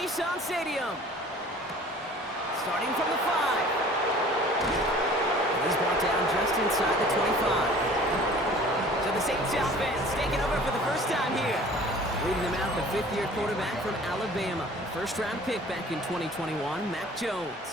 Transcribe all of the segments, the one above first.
Nissan Stadium. Starting from the 5. He's brought down just inside the 25. So the Saints offense taking over for the first time here. Leading them out, the fifth-year quarterback from Alabama. First-round pick back in 2021, Mac Jones.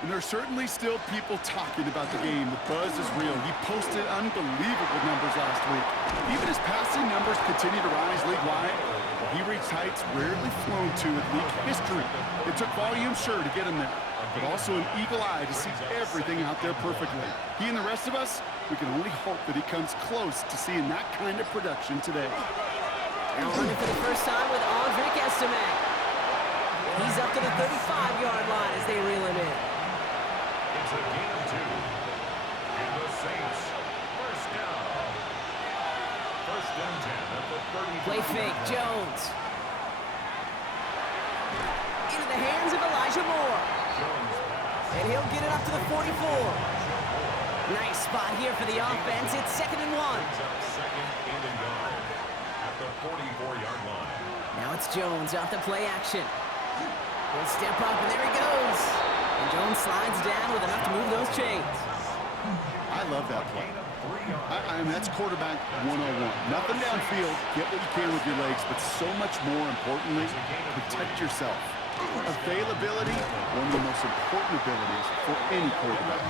And there's certainly still people talking about the game. The buzz is real. He posted unbelievable numbers last week. Even his passing numbers continue to rise league-wide. He reached heights rarely flown to in league history. It took volume, sure, to get him there, but also an eagle eye to see everything out there perfectly. He and the rest of us, we can only hope that he comes close to seeing that kind of production today. Now running for the first time with Audric Estime. He's up to the 35-yard line as they reel him in. It's a gain of 2. And the Saints, first down. First and 10 at the 30. Play fake, Jones. Into the hands of Elijah Moore. And he'll get it up to the 44. Nice spot here for the offense. It's 2nd and 1. Second and a yard at the 44-yard line. Now it's Jones off the play action. He'll step up, and there he goes. And Jones slides down with enough to move those chains. I love that play. I mean, that's quarterback 101. Nothing downfield. Get what you can with your legs, but so much more importantly, protect yourself. Availability, one of the most important abilities for any quarterback.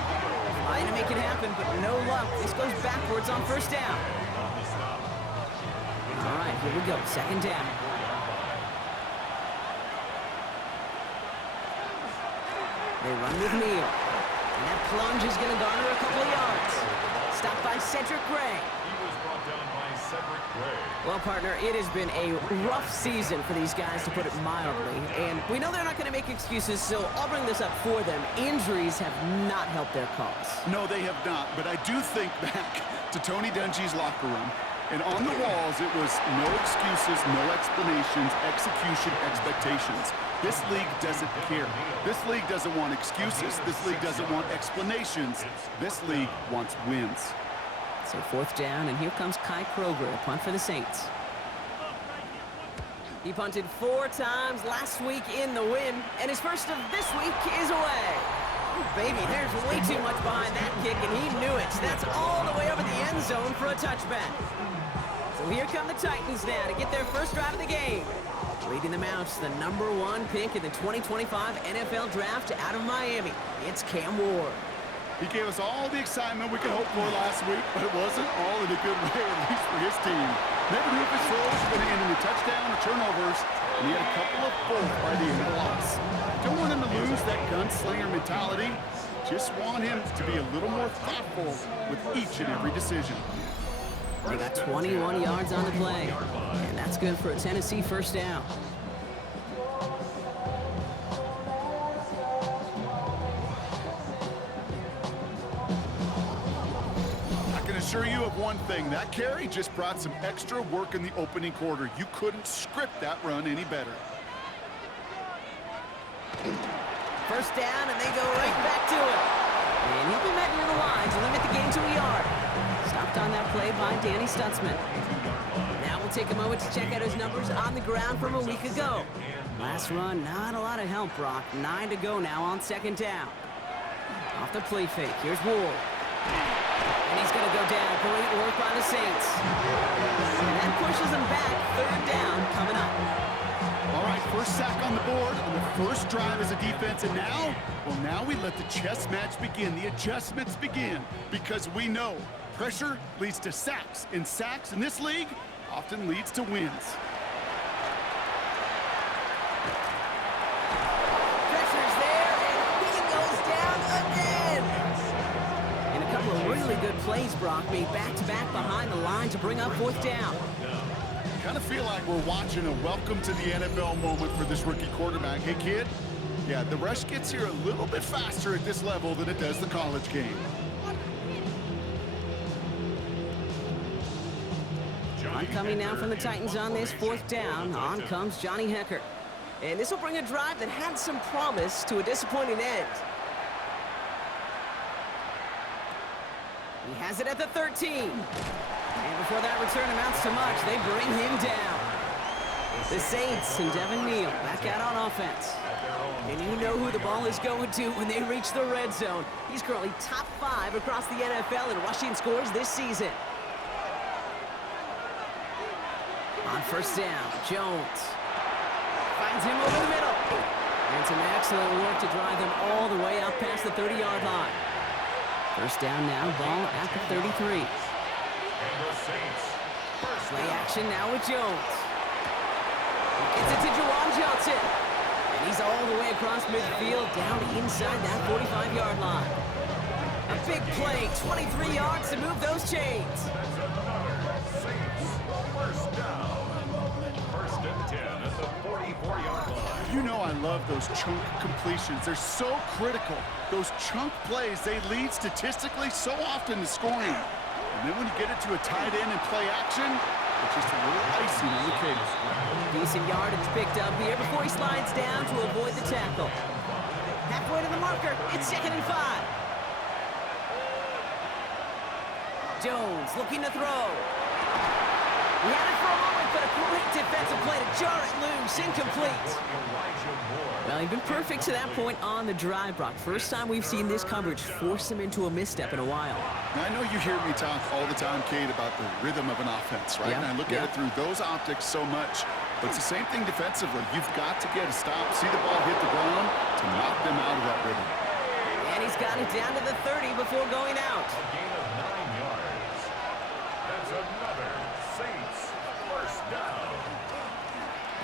Trying to make it happen, but no luck. This goes backwards on first down. All right, here we go. 2nd down. They run with Neal. And that plunge is going to garner a couple of yards. Stopped by Cedric Gray. He was brought down by Cedric Gray. Well, partner, it has been a rough season for these guys, to put it mildly. And we know they're not going to make excuses, so I'll bring this up for them. Injuries have not helped their cause. No, they have not, but I do think back to Tony Dungy's locker room. And on the walls, it was no excuses, no explanations, execution, expectations. This league doesn't care. This league doesn't want excuses. This league doesn't want explanations. This league wants wins. So 4th down, and here comes Kai Kroger, a punt for the Saints. He punted 4 times last week in the win, and his first of this week is away. Oh, baby, there's way too much behind that kick, and he knew it. That's all the way over the end zone for a touchback. So here come the Titans now to get their first drive of the game. Leading them out, the #1 pick in the 2025 NFL Draft out of Miami. It's Cam Ward. He gave us all the excitement we could hope for last week, but it wasn't all in a good way, at least for his team. Never knew if his throws were going to end in a touchdown or turnovers, and he had a couple of both by the end of the loss. Don't want him to lose that gunslinger mentality. Just want him to be a little more thoughtful with each and every decision. They got 21 yards on the play, and that's good for a Tennessee first down. I can assure you of one thing. That carry just brought some extra work in the opening quarter. You couldn't script that run any better. First down, and they go right back to it. And he'll be met near the line to limit the game to a yard. Stopped on that play by Danny Stutzman. Now we'll take a moment to check out his numbers on the ground from a week ago. Last run, not a lot of help, Brock. 9 to go now on 2nd down. Off the play fake, here's Ward. And he's going to go down. Great work by the Saints. And that pushes them back. 3rd down coming up. All right, first sack on the board on the first drive as a defense, and now, well, now we let the chess match begin. The adjustments begin, because we know pressure leads to sacks, and sacks in this league often leads to wins. Pressure's there, and he goes down again. And a couple of really good plays, Brock, made back-to-back behind the line to bring up 4th down. Kind of feel like we're watching a welcome to the NFL moment for this rookie quarterback. Hey, kid, yeah, the rush gets here a little bit faster at this level than it does the college game. Coming now from the Titans on this 4th down. On comes Johnny Hekker. And this will bring a drive that had some promise to a disappointing end. He has it at the 13. And before that return amounts to much, they bring him down. The Saints and Devin Neal back out on offense. And you know who the ball is going to when they reach the red zone. He's currently top 5 across the NFL in rushing scores this season. On first down, Jones finds him over the middle. And some excellent work to drive them all the way out past the 30-yard line. First down now, ball at the 33. Play action now with Jones. Gets it to Juwan Johnson. And he's all the way across midfield, down inside that 45-yard line. A big play, 23 yards to move those chains. First down. First and 10 at the 44-yard line. You know I love those chunk completions. They're so critical. Those chunk plays, they lead statistically so often to scoring. And then when you get it to a tight end and play action, it's just a little icing on the cake. Decent yardage picked up here before he slides down to avoid the tackle. Halfway to the marker, it's 2nd and 5. Jones looking to throw. He had it for a moment, but a great defensive play to jar it loose, incomplete. Well, he's been perfect to that point on the drive, Brock. First time we've seen this coverage force him into a misstep in a while. Now, I know you hear me talk all the time, Kate, about the rhythm of an offense, right? Yeah, And I look at it through those optics so much. But it's the same thing defensively. You've got to get a stop, see the ball hit the ground to knock them out of that rhythm. And he's got it down to the 30 before going out. A gain of 9 yards. That's another Saints first down.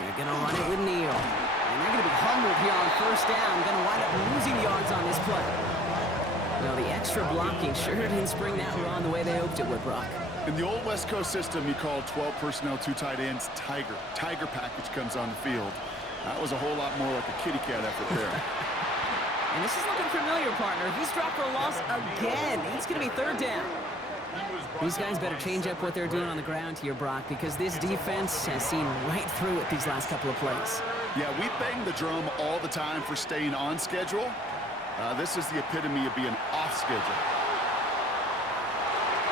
They're going to run it with Neal. And they're going to be humbled here on first down. Going to wind up losing yards on this play. Well, the extra blocking sure didn't spring that run the way they hoped it would, Brock. In the old West Coast system, you call 12 personnel, 2 tight ends, Tiger. Tiger package comes on the field. That was a whole lot more like a kitty cat effort there. And this is looking familiar, partner. He's dropped for a loss again. It's going to be 3rd down. These guys better change up what they're doing on the ground here, Brock, because this defense has seen right through it these last couple of plays. Yeah, we bang the drum all the time for staying on schedule. This is the epitome of being off schedule.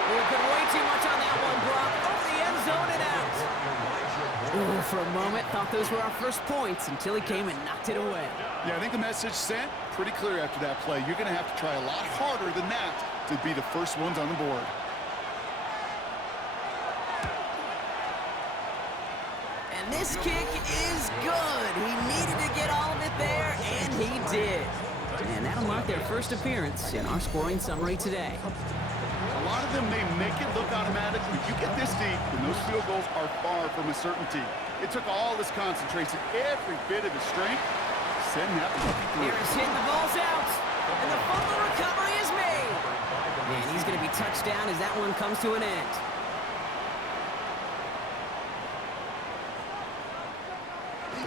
We put way too much on that one, Brock. Over the end zone and out. Ooh, for a moment, thought those were our first points until he came and knocked it away. Yeah, I think the message sent pretty clear after that play. You're going to have to try a lot harder than that to be the first ones on the board. And this kick is good. He needed to get all of it there, and he did. And that'll mark their first appearance in our scoring summary today. A lot of them may make it look automatic, but you get this deep, and those field goals are far from a certainty. It took all this concentration, every bit of his strength, to send that puppy through. Here is hit, the ball's out, and the fumble recovery is made. And he's going to be touched down as that one comes to an end.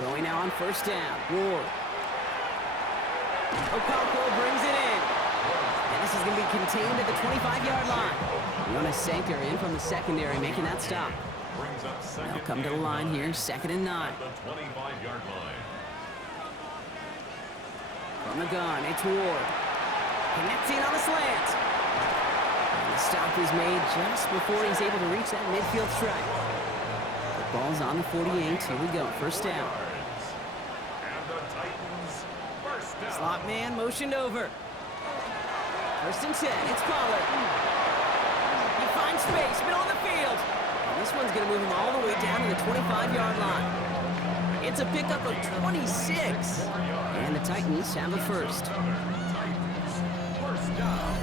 Throwing now on first down, Ward. Okonkwo brings it in. And this is going to be contained at the 25-yard line. Jonas Sanker in from the secondary, making that stop. They'll come to the line here, 2nd and 9. The 25-yard line. From the gun, it's Ward. Connecting on the slant. And the stop is made just before he's able to reach that midfield strike. The ball's on the 48. Here we go, first down. And the Titans first down. Slot man motioned over. 1st and 10, it's Pollard. He finds space, middle of the field. And this one's going to move him all the way down to the 25-yard line. It's a pickup of 26. And the Titans have a first. Titans first down.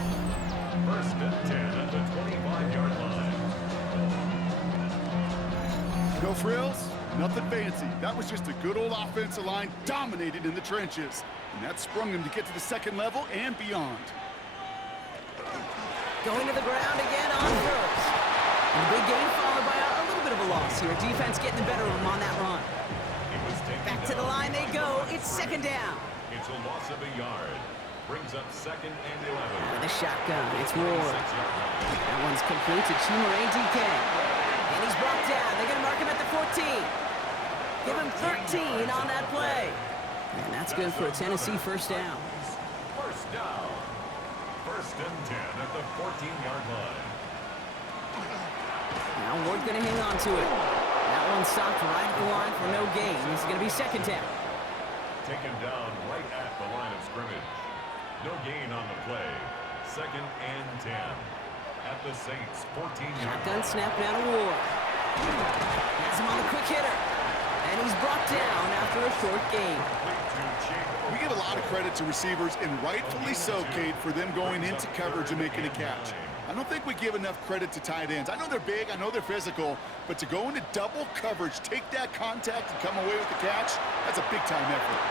1st and 10 at the 25-yard line. No frills, nothing fancy. That was just a good old offensive line dominated in the trenches. And that sprung him to get to the 2nd level and beyond. Going to the ground again on first. And a big gain followed by a little bit of a loss here. Defense getting the better of him on that run. Back to the line they go. It's 2nd down. It's a loss of a yard. Brings up 2nd and 11. Out of the shotgun, it's Ward. That one's complete to Chimere DK. And he's brought down. They're going to mark him at the 14. Give him 13 on that play. And that's good for a Tennessee first down. First down. 1st and 10 at the 14-yard line. Now Ward's going to hang on to it. Now That one stopped right at the line for no gain. This is going to be second down. Taken down right at the line of scrimmage. No gain on the play. 2nd and 10. At the Saints, 14-yard. Shotgun snap now to Ward. Has him on the quick hitter. And he's brought down after a short gain. We give a lot of credit to receivers, and rightfully so, Kate, for them going into coverage and making a catch. I don't think we give enough credit to tight ends. I know they're big, I know they're physical, but to go into double coverage, take that contact, and come away with the catch, that's a big-time effort.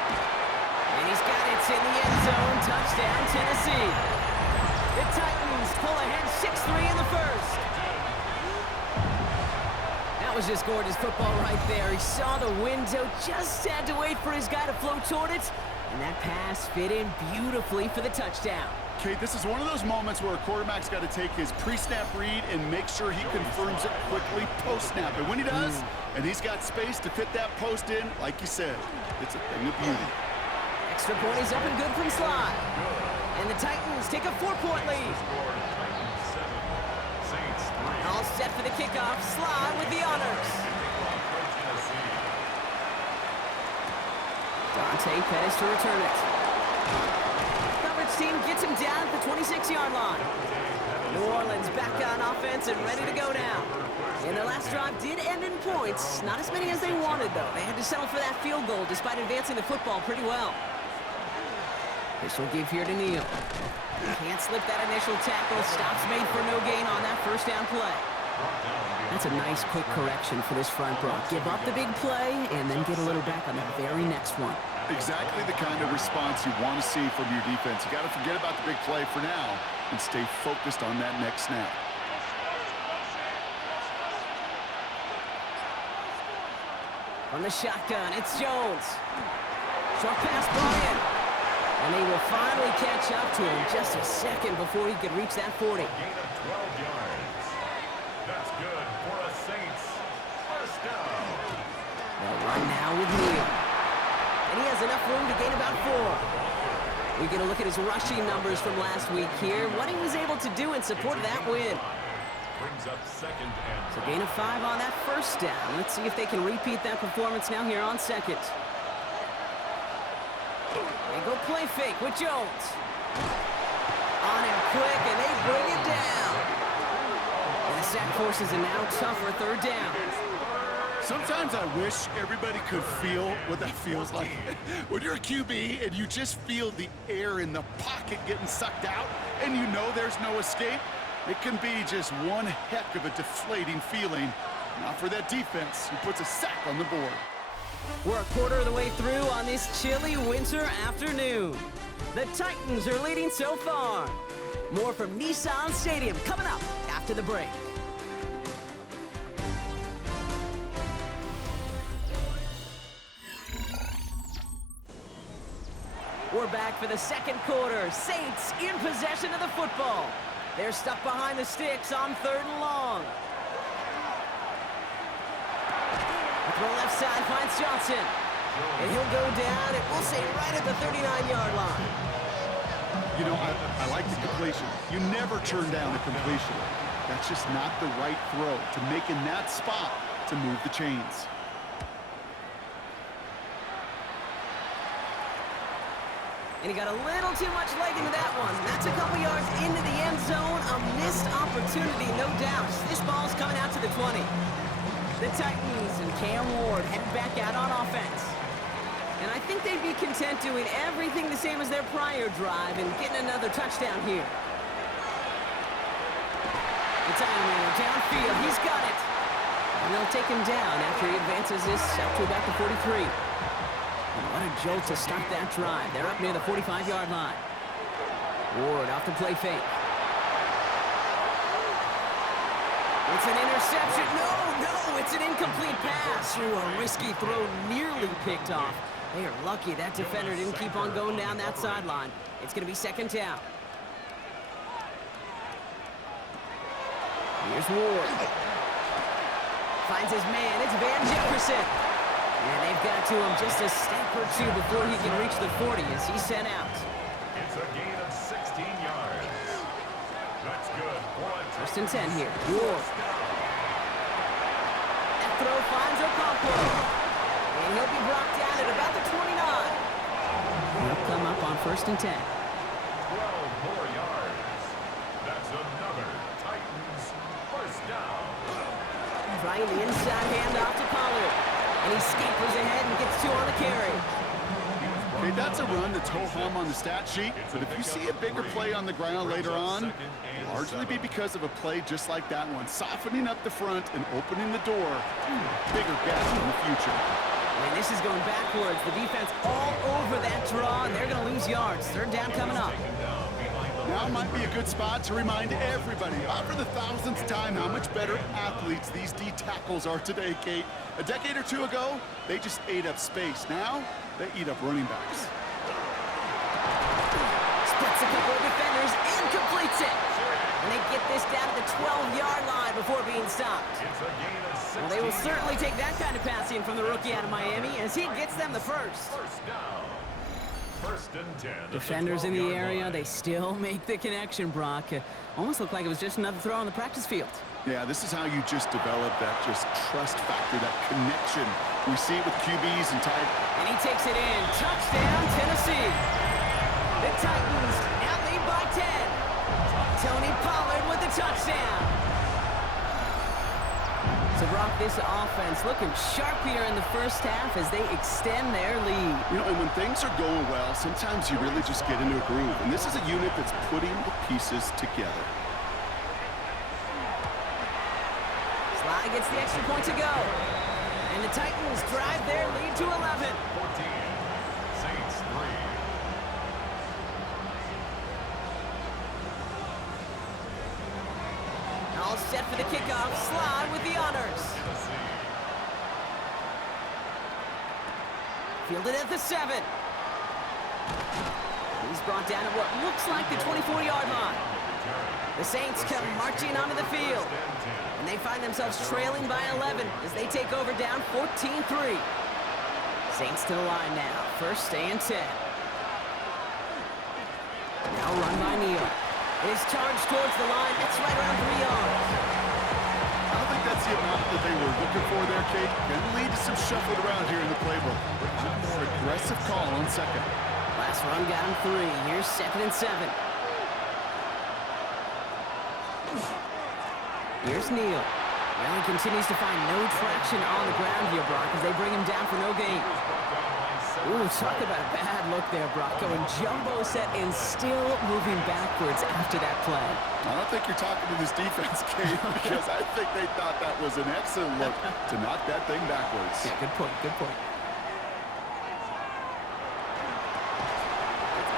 And he's got it in the end zone. Touchdown, Tennessee. The Titans pull ahead 6-3 in the first. That was just gorgeous football right there. He saw the window, just had to wait for his guy to float toward it, and that pass fit in beautifully for the touchdown. Kate, this is one of those moments where a quarterback's got to take his pre-snap read and make sure he confirms it quickly post-snap. And when he does, and he's got space to fit that post in, like you said, it's a thing of beauty. Extra point is up and good from Sly. And the Titans take a 4-point lead. All set for the kickoff. Sly with the honors. Dante Pettis to return it. Coverage team gets him down at the 26-yard line. New Orleans back on offense and ready to go now. And their last drive did end in points. Not as many as they wanted, though. They had to settle for that field goal despite advancing the football pretty well. Initial give here to Neal. Can't slip that initial tackle. Stops made for no gain on that first down play. That's a nice quick correction for this front row. Give up the big play and then get a little back on the very next one. Exactly the kind of response you want to see from your defense. You got to forget about the big play for now and stay focused on that next snap. From the shotgun, it's Jones. Short pass brought in. And they will finally catch up to him just a second before he could reach that 40. Gain of 12 yards. That's good for a Saints. First down. They'll run now with Neal. And he has enough room to gain about 4. We get a look at his rushing numbers from last week here. What he was able to do in support of that win. Brings up 2nd and So gain of 5 on that first down. Let's see if they can repeat that performance now here on second. They go play fake with Jones. On him quick, and they bring it down. And the sack forces a now tougher 3rd down. Sometimes I wish everybody could feel what that feels like. When you're a QB and you just feel the air in the pocket getting sucked out and you know there's no escape, it can be just one heck of a deflating feeling. Not for that defense who puts a sack on the board. We're a quarter of the way through on this chilly winter afternoon. The Titans are leading so far. More from Nissan Stadium coming up after the break. We're back for the second quarter. Saints in possession of the football. They're stuck behind the sticks on 3rd and long. The throw left side finds Johnson. And he'll go down, and we'll say right at the 39-yard line. You know, I like the completion. You never turn down a completion. That's just not the right throw to make in that spot to move the chains. And he got a little too much leg into that one. That's a couple yards into the end zone. A missed opportunity, no doubt. This ball's coming out to the 20. The Titans and Cam Ward headed back out on offense. And I think they'd be content doing everything the same as their prior drive and getting another touchdown here. The Titan downfield, he's got it. And they'll take him down after he advances this up to about the 43. And what a jolt to start that drive. They're up near the 45-yard line. Ward off the play fake. It's an interception. No, it's an incomplete pass. Ooh, a risky throw nearly picked off. They are lucky that defender didn't keep on going down that sideline. It's going to be second down. Here's Ward. Finds his man. It's Van Jefferson. And they've got to him just a step or two before he can reach the 40 as he's sent out. It's a gain of 16 yards. That's good. First and 10 here. Ward. At throw finds Okonkwo. And he'll be brought down at about the 29. He'll come up on 1st and 10. 12 more yards. That's another Titans first down. Trying the inside handoff to Pollard. And he scampers ahead and gets 2 on the carry. Okay, that's a run that's ho-hum on the stat sheet, but if you see a bigger play on the ground later on, it'll largely be because of a play just like that one, softening up the front and opening the door to bigger gaps in the future. And this is going backwards. The defense all over that draw, and they're going to lose yards. 3rd down coming up. Now might be a good spot to remind everybody, about for the 1000th time, how much better athletes these D tackles are today, Kate. A decade or 2 ago, they just ate up space. Now, they eat up running backs. Splits a couple of defenders and completes it. And they get this down to the 12-yard line before being stopped. Well, they will certainly take that kind of passing from the rookie out of Miami as he gets them the first. First down. 1st and 10. Defenders in the area, they still make the connection, Brock. Almost looked like it was just another throw on the practice field. Yeah, this is how you just develop that just trust factor, that connection. We see it with QBs and tight. And he takes it in. Touchdown, Tennessee. The Titans now lead by 10. Tony Pollard with the touchdown. So, Brock, this offense looking sharp here in the first half as they extend their lead. You know, and when things are going well, sometimes you really just get into a groove. And this is a unit that's putting the pieces together. Sly gets the extra point to go. And the Titans drive their lead to 11. 14. Saints 3. All set for the kickoff. Sly with the honors. Fielded at the 7. He's brought down at what looks like the 24-yard line. The Saints come marching onto the field. And they find themselves trailing by 11 as they take over down 14-3. Saints to the line now. 1st and 10. Now run by Neal. It is charged towards the line. That's right around 3 yards. I don't think that's the amount that they were looking for there, Kate. Going to lead to some shuffling around here in the playbook. A more aggressive call on 2nd. Last run got him 3. Here's 2nd and 7. Here's Neal. Well, he continues to find no traction on the ground here, Brock, as they bring him down for no gain. Ooh, talk about a bad look there, Brock. Going jumbo set and still moving backwards after that play. I don't think you're talking to this defense, Kate, because I think they thought that was an excellent look to knock that thing backwards. Yeah, good point, good point.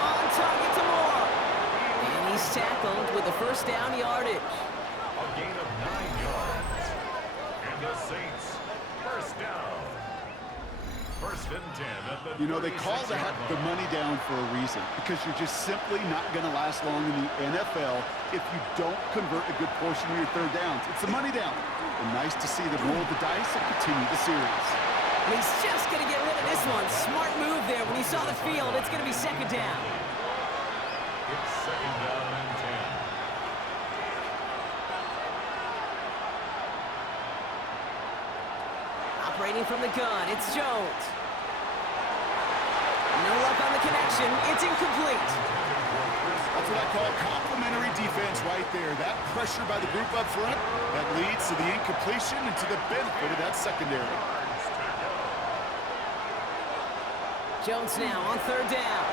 On target to Moore. And he's tackled with the 1st down yardage. A gain of 9 yards. And the Saints first down. 1st and 10 at the You know, they call that the money down for a reason, because you're just simply not going to last long in the NFL if you don't convert a good portion of your 3rd downs. It's the money down. And nice to see them roll the dice and continue the series. And he's just going to get rid of this one. Smart move there. When he saw the field, it's going to be 2nd down. It's 2nd down and 10. Operating from the gun, it's Jones. No luck on the connection. It's incomplete. That's what I call complimentary defense right there. That pressure by the group up front, that leads to the incompletion and to the benefit of that secondary. Jones now on 3rd down.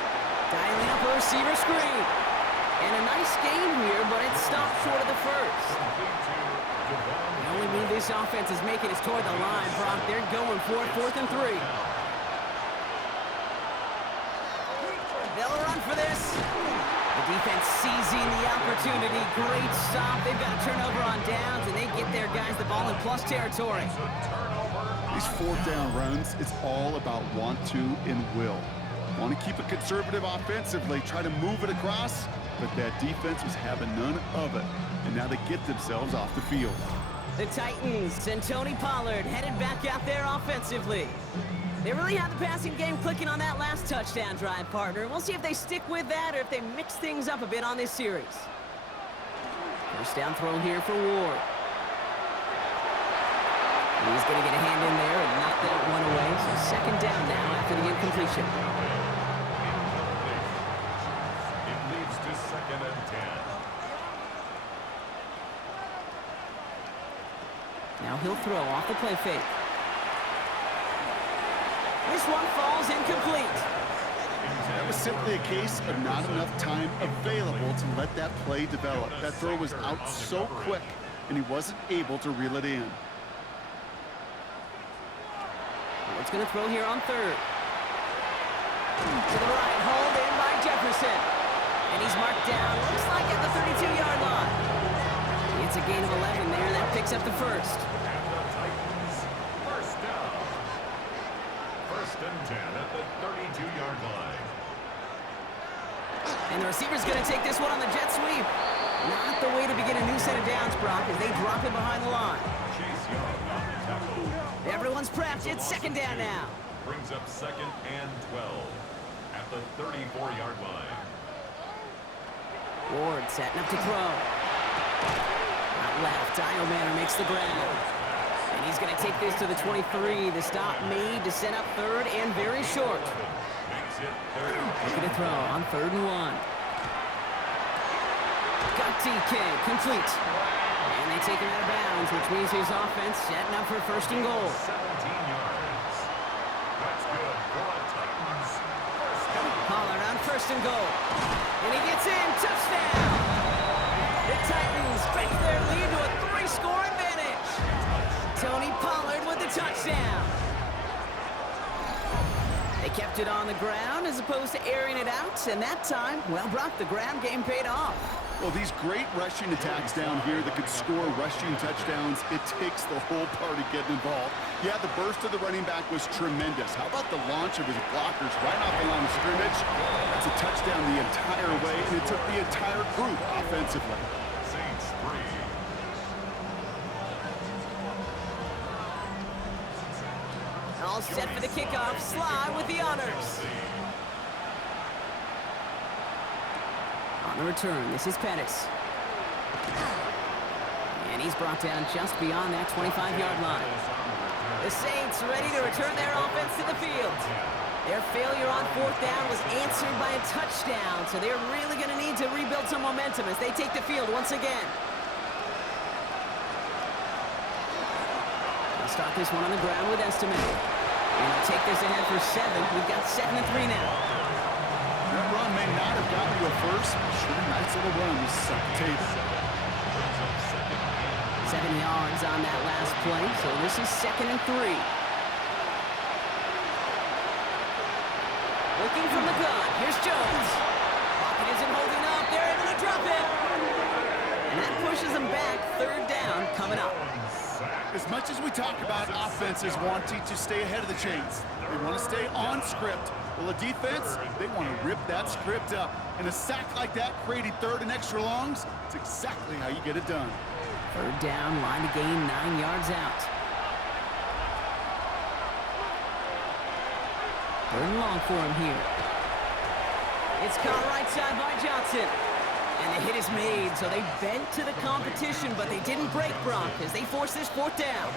Dialing up a receiver screen. And a nice gain here, but it stopped short of the 1st. The only move this offense is making is toward the line, Brock. They're going for it, 4th and 3. They'll run for this. The defense seizing the opportunity. Great stop. They've got a turnover on downs, and they get their guys the ball in plus territory. These 4th down runs, it's all about want to and will. Want to keep it conservative offensively, try to move it across, but that defense was having none of it. And now they get themselves off the field. The Titans and Tony Pollard headed back out there offensively. They really had the passing game clicking on that last touchdown drive, partner. We'll see if they stick with that or if they mix things up a bit on this series. 1st down throw here for Ward. He's going to get a hand in there and knock that one away. So second down now after the incompletion. It leads to 2nd and 10. Now he'll throw off the play fake. This one falls incomplete. That was simply a case of not enough time available to let that play develop. That throw was out so quick, and he wasn't able to reel it in. It's going to throw here on third. To the right, hauled in by Jefferson. And he's marked down, looks like at the 32-yard line. It's a gain of 11 there, and that picks up the first. And the Titans, first down. 1st and 10 at the 32-yard line. And the receiver's going to take this one on the jet sweep. Not the way to begin a new set of downs, Brock, as they drop it behind the line. Chase Young on the tackle. Everyone's prepped. It's second down now. Brings up 2nd and 12 at the 34-yard line. Ward setting up to throw. Out left, Dio Manor makes the grab. And he's going to take this to the 23. The stop made to set up third and very short. Makes it 3rd. Looking to throw on 3rd and 1. Got TK, complete. And they take him out of bounds, which means his offense setting up for 1st and goal. 17 yards. That's good for the Titans. First down. Pollard on 1st and goal. And he gets in, touchdown! The Titans stretch their lead to a 3-score advantage. Tony Pollard with the touchdown. They kept it on the ground as opposed to airing it out, and that time, well, Brock, the ground game paid off. Well, these great rushing attacks down here that could score rushing touchdowns, it takes the whole party getting involved. Yeah, the burst of the running back was tremendous. How about the launch of his blockers right off the line of scrimmage? That's a touchdown the entire way, and it took the entire group offensively. Saints 3. All set for the kickoff. Sly with the honors. On the return, this is Pettis. And he's brought down just beyond that 25-yard line. The Saints ready to return their offense to the field. Their failure on 4th down was answered by a touchdown, so they're really going to need to rebuild some momentum as they take the field once again. They'll start this one on the ground with Estime. And they'll take this ahead for 7. We've got 7-3 now. That run may not have gotten you a first, but sure, nice little run to set the table. 7 yards on that last play, so this is 2nd and 3. Looking from the gun, here's Jones. Pocket isn't holding up, they're able to drop it. And that pushes them back, 3rd down coming up. As much as we talk about offenses wanting to stay ahead of the chains, they want to stay on script. Well, the defense, they want to rip that script up. And a sack like that, creating 3rd and extra longs, it's exactly how you get it done. 3rd down, line to gain 9 yards out. 3rd and long for him here. It's caught right side by Johnson. And the hit is made, so they bent to the competition, but they didn't break Brock as they force this 4th down.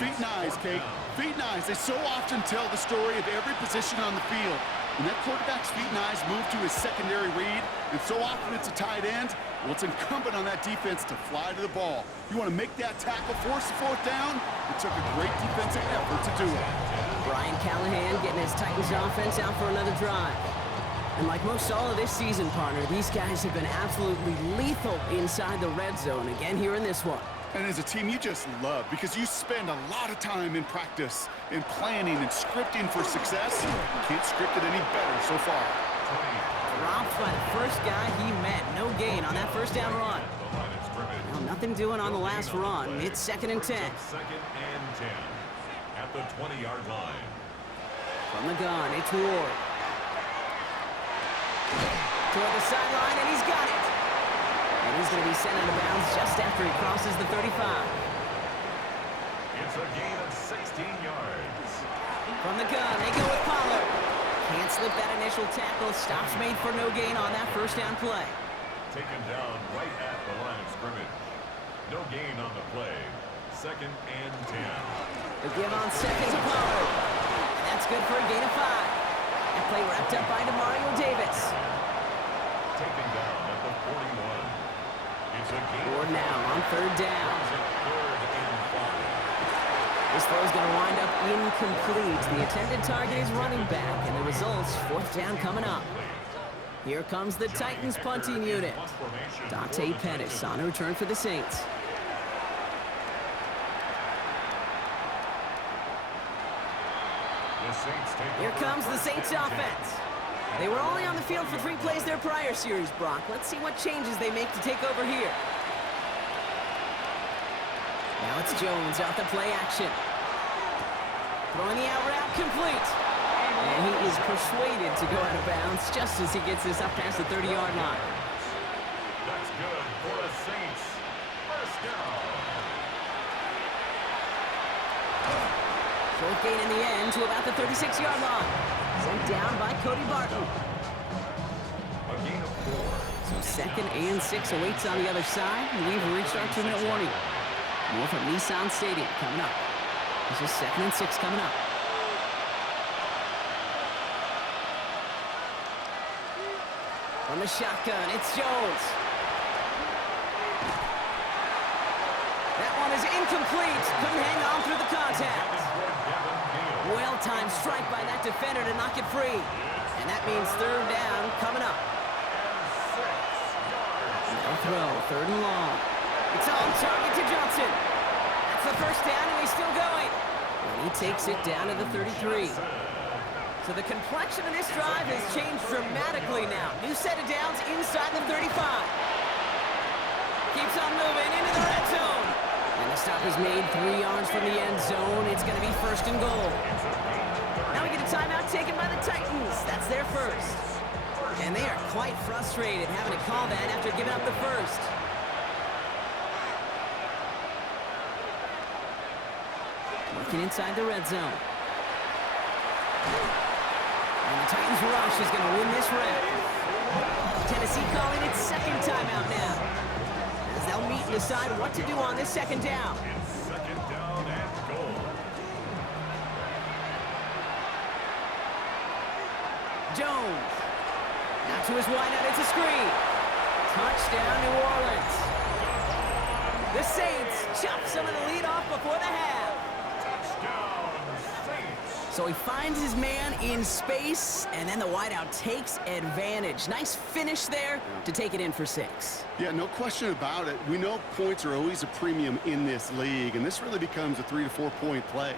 Feet and eyes, Kate. Feet and eyes. They so often tell the story of every position on the field. When that quarterback's feet and eyes move to his secondary read, and so often it's a tight end, well, it's incumbent on that defense to fly to the ball. You want to make that tackle, force the 4th down? It took a great defensive effort to do it. Brian Callahan getting his Titans offense out for another drive. And like most all of this season, partner, these guys have been absolutely lethal inside the red zone, again here in this one. And as a team, you just love because you spend a lot of time in practice, in planning and scripting for success. You can't script it any better so far. Dropped by the first guy he met. No gain on that 1st down run. Well, nothing doing on the last run. It's 2nd and 10. 2nd and 10 at the 20-yard line. From the gun, it's Ward. Toward the sideline, and he's got it. And he's going to be sent out of bounds just after he crosses the 35. It's a gain of 16 yards. From the gun, they go with Pollard. Can't slip that initial tackle. Stops made for no gain on that 1st down play. Taken down right at the line of scrimmage. No gain on the play. second and 10. The give on second to Pollard. That's good for a gain of 5. That play wrapped up by Demario Davis. Taken down at the 41. It's a gain. Ward now on third down. Third and 5. This throw is going to wind up incomplete. The intended target is running back, and the result's fourth down coming up. Here comes the Titans punting unit. Dante Pettis on a return for the Saints. Here comes the Saints offense. They were only on the field for 3 plays their prior series, Brock. Let's see what changes they make to take over here. Now it's Jones out the play action. Throwing the out route complete. And he is persuaded to go out of bounds just as he gets this up past the 30-yard line. That's good for the Saints. First down. Short gain in the end to about the 36-yard line. Sent down by Cody Barton. A gain of 4. So second and 6 awaits on the other side. And we've reached our 2-minute warning. More from Nissan Stadium coming up. This is second and 6 coming up. From the shotgun, it's Jones. That one is incomplete. Couldn't hang on through the contact. Well-timed strike by that defender to knock it free. And that means third down coming up. No throw, third and long. It's on target to Johnson. That's the first down, and he's still going. And he takes it down to the 33. So the complexion of this drive has changed dramatically now. New set of downs inside the 35. Keeps on moving into the red zone. And the stop is made 3 yards from the end zone. It's going to be first and goal. Now we get a timeout taken by the Titans. That's their first. And they are quite frustrated having to call that after giving up the first. Working inside the red zone. And the Titans rush is going to win this round. Tennessee calling its second timeout now. As they'll meet and decide what to do on this second down. Second down and goal. Jones. Now to his wideout, it's a screen. Touchdown, New Orleans. The Saints chop some of the lead off before the half. So he finds his man in space, and then the wideout takes advantage. Nice finish there to take it in for 6. Yeah, no question about it. We know points are always a premium in this league, and this really becomes a 3 to 4 point play.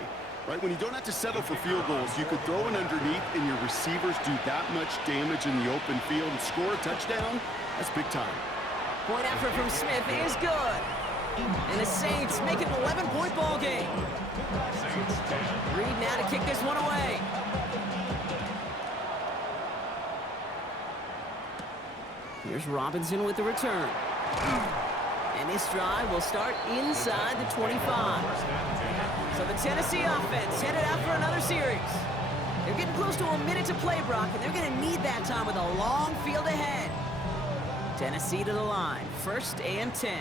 Right, when you don't have to settle for field goals, you could throw it underneath and your receivers do that much damage in the open field and score a touchdown. That's big time. Point effort from Smith is good. And the Saints make it an 11-point ball game. Reed now to kick this one away. Here's Robinson with the return. And this drive will start inside the 25. So the Tennessee offense headed out for another series. They're getting close to a minute to play, Brock, and they're going to need that time with a long field ahead. Tennessee to the line, first and 10.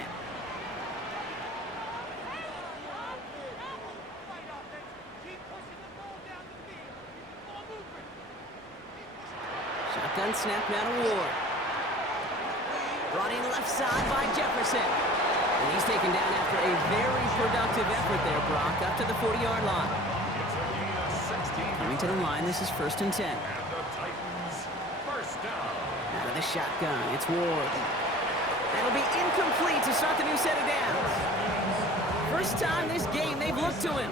Shotgun snap now to Ward. Brought in left side by Jefferson. And he's taken down after a very productive effort there, Brock, up to the 40-yard line. Coming to the line, this is first and 10. Out of the shotgun, it's Ward. That'll be incomplete to start the new set of downs. First time this game they've looked to him.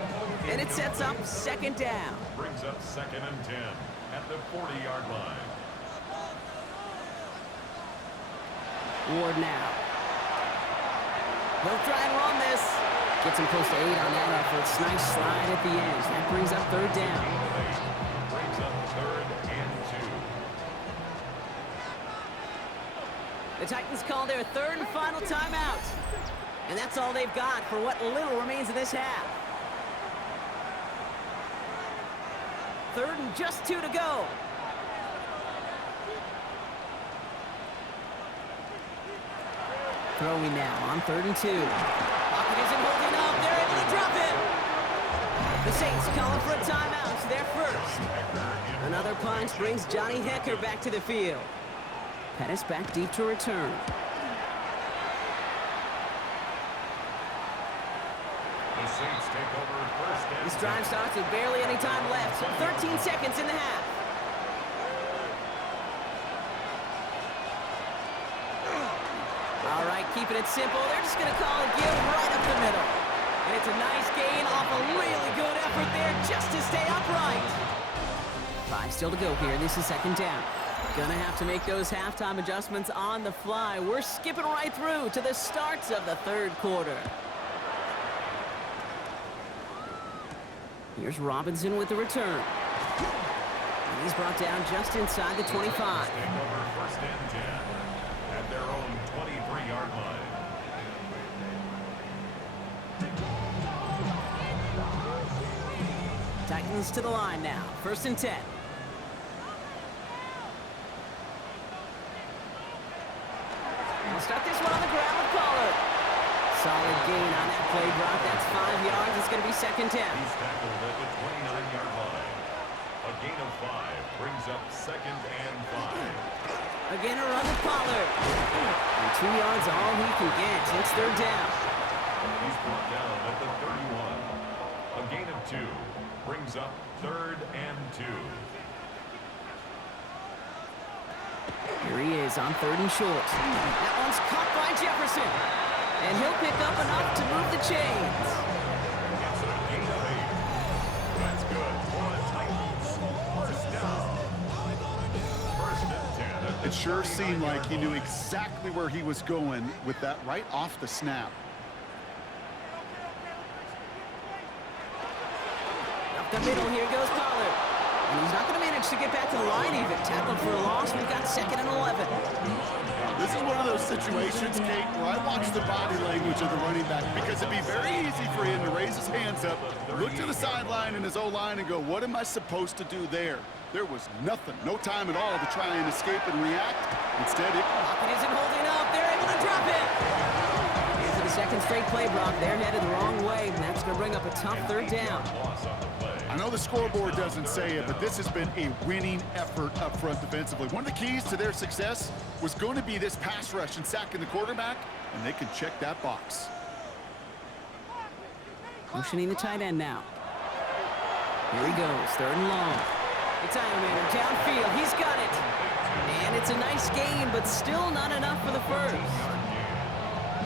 And it sets up second down. Brings up second and 10 at the 40-yard line. Ward now. They'll try and run this. Gets him close to 8 on that effort. Nice slide at the edge. That brings up third down. Brings up third and 2. The Titans call their third and final timeout. And that's all they've got for what little remains of this half. Third and just 2 to go. Throwing now on third and 2. Pocket isn't holding up. They're able to Saints calling for a timeout, their first. Another punch brings Johnny Hekker back to the field. Pettis back deep to return. The Saints take over first and This drive starts with barely any time left. 13 seconds in the half. All right, keeping it simple. They're just going to call a give right up the middle. And it's a nice gain off a really good effort there just to stay upright. 5 still to go here. This is second down. Gonna have to make those halftime adjustments on the fly. We're skipping right through to the starts of the third quarter. Here's Robinson with the return. And he's brought down just inside the 25. take over first and 10 at their own 23-yard line. Titans to the line now. First and 10. We'll start this one on the ground with Pollard. Solid gain on that play, Brock. That's 5 yards. It's going to be second down. He's tackled at the 29-yard line. A gain of 5 brings up second and 5. Again, a run with Pollard. And 2 yards all he can get. It's third down. He's brought down at the 31. A gain of 2 brings up third and 2. Here he is on third and short. That one's caught by Jefferson. And he'll pick up enough to move the chains. It's a gain of 8. That's good for the Titans. First down. First and 10. It sure seemed like he knew exactly where he was going with that right off the snap. Up the middle, here goes Pollard. And he's not going to manage to get back to the line even. Tackled for a loss. We've got second and 11. This is one of those situations, Kate, where I watch the body language of the running back because it'd be very easy for him to raise his hands up, look to the sideline in his O-line and go, what am I supposed to do there? There was nothing, no time at all to try and escape and react. Instead, Lockett isn't holding up. They're able to drop it. Into the second straight play, Brock. They're headed the wrong way, and that's going to bring up a tough third down. I know the scoreboard doesn't say it, but this has been a winning effort up front defensively. One of the keys to their success was going to be this pass rush and sacking the quarterback, and they can check that box. Motioning the tight end now. Here he goes, third and long. It's Ironman downfield. He's got it. And it's a nice gain, but still not enough for the first.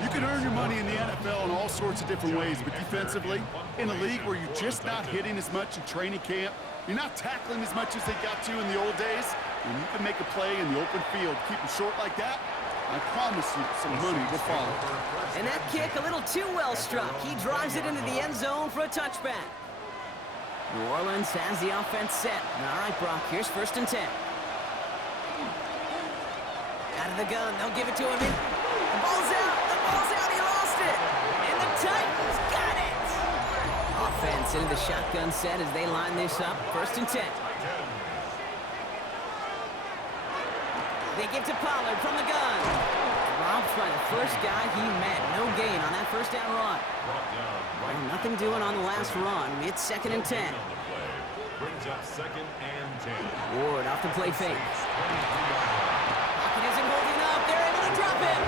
You can earn your money in the NFL in all sorts of different ways, but defensively, in a league where you're just not hitting as much in training camp, you're not tackling as much as they got to in the old days, and you can make a play in the open field, keep them short like that, I promise you some money will follow. And that kick a little too well struck. He drives it into the end zone for a touchback. New Orleans has the offense set. All right, Brock, here's first and 10. Out of the gun, they'll give it to him. The ball's out. The ball's out. He lost it. And the Titans got it. Offense into the shotgun set as they line this up. First and 10. They give to Pollard from the gun. Dropped by the first guy he met. No gain on that first down run. Well, nothing doing on the last run. It's second and 10. Brings up second and 10. Ward off the play fake. Lockett isn't holding up. They're able to drop it.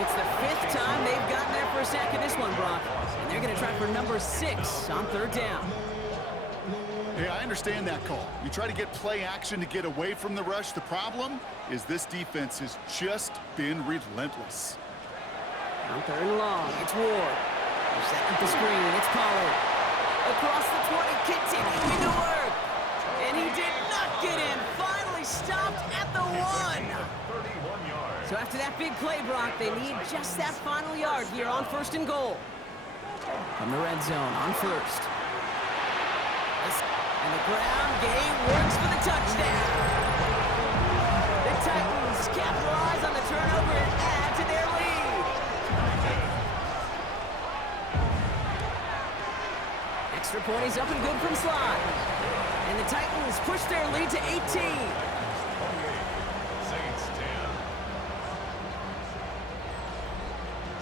It's the 5th time they've gotten there for a sack in this one, Brock. And they're going to try for number 6 on third down. Hey, I understand that call. You try to get play action to get away from the rush. The problem is this defense has just been relentless. On third and long, it's Ward. They're setting up the screen. It's Pollard. Across the 20, continuing to work. And he did not get in. Finally stopped at the 1. So after that big play, Brock, they need just that final yard here on first and goal. From the red zone on first. And the ground game works for the touchdown. The Titans capitalize on the turnover and add to their lead. Extra point is up and good from Slide. And the Titans push their lead to 18. Saints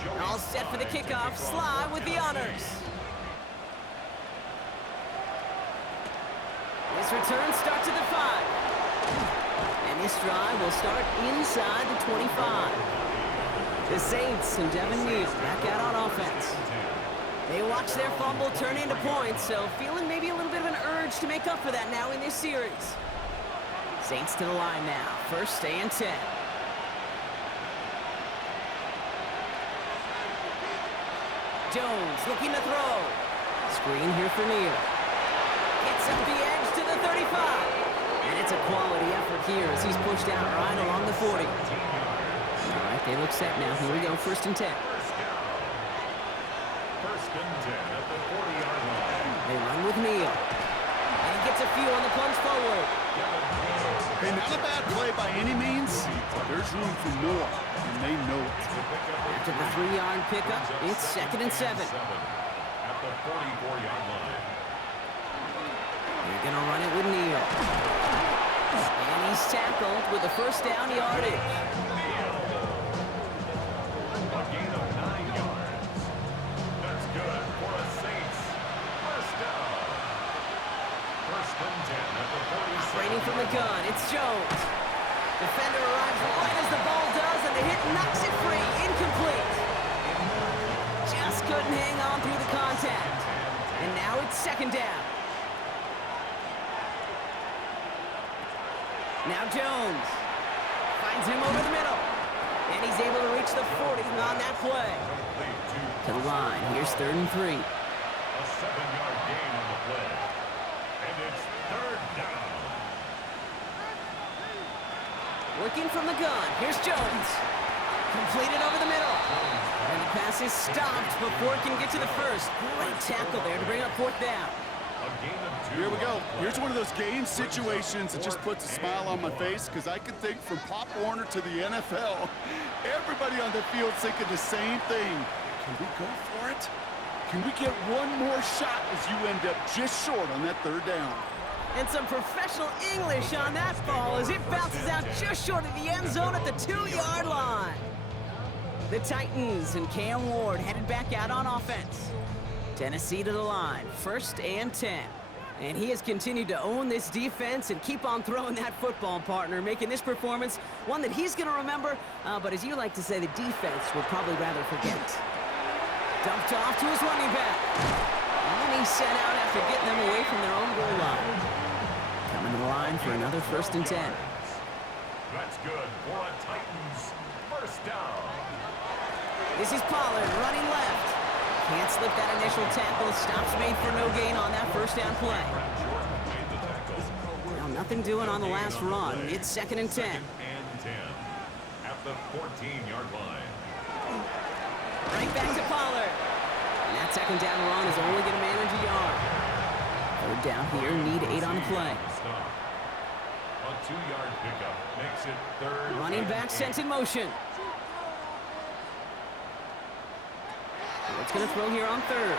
10. All set for the kickoff. Slide with the honors. This return starts at the 5. And this drive will start inside the 25. The Saints and Devin Neal back out on offense. They watch their fumble turn into points, so feeling maybe a little bit of an urge to make up for that now in this series. Saints to the line now, 1st and 10. Jones looking to throw. Screen here for Neal. Gets up the edge to the 35. And it's a quality effort here as he's pushed out right along the 40. All right, they look set now. Here we go, 1st and 10. First and 10 at the 40-yard line. They run with Neal. And he gets a few on the plunge forward. Hey, not a bad play by any means. There's room for more, and they know it. After the 3-yard pickup, it's 2nd and 7. At the 44-yard line. They're going to run it with Neal. And he's tackled with the 1st down yardage. A gain of 9 yards. That's good for a Saints. First down. 1st and 10 at the 47. Operating from the gun, it's Jones. Defender arrives right as the ball does, and the hit knocks it free. Incomplete. Just couldn't hang on through the contact. And now it's 2nd down. Now Jones finds him over the middle. And he's able to reach the 40 on that play. To the line, here's 3rd and 3. A 7-yard gain on the play. And it's 3rd down. Working from the gun, here's Jones. Completed over the middle. And the pass is stopped before it can get to the 1st. Great tackle there to bring up 4th down. A gain of 2. Here we go. Here's one of those game situations that just puts a smile on my face because I can think from Pop Warner to the NFL. Everybody on the field thinking the same thing. Can we go for it? Can we get one more shot as you end up just short on that 3rd down? And some professional English on that ball as it bounces out just short of the end zone at the 2-yard line. The Titans and Cam Ward headed back out on offense. Tennessee to the line, 1st and 10. And he has continued to own this defense and keep on throwing that football, partner, making this performance one that he's going to remember, but as you like to say, the defense will probably rather forget. Dumped off to his running back. And he's sent out after getting them away from their own goal line. Coming to the line for another 1st and 10. That's good for a Titans. 1st down. This is Pollard running left. Can't slip that initial tackle. Stops made for no gain on that 1st down play. Well, nothing doing on the last run. It's 2nd and 10. 2nd and 10 at the 14-yard line. Right back to Pollard. And that 2nd down run is only going to manage a yard. 3rd down here, need 8 on the play. Stop. A 2-yard pickup makes it 3rd. Running back sent in motion. What's going to throw here on 3rd?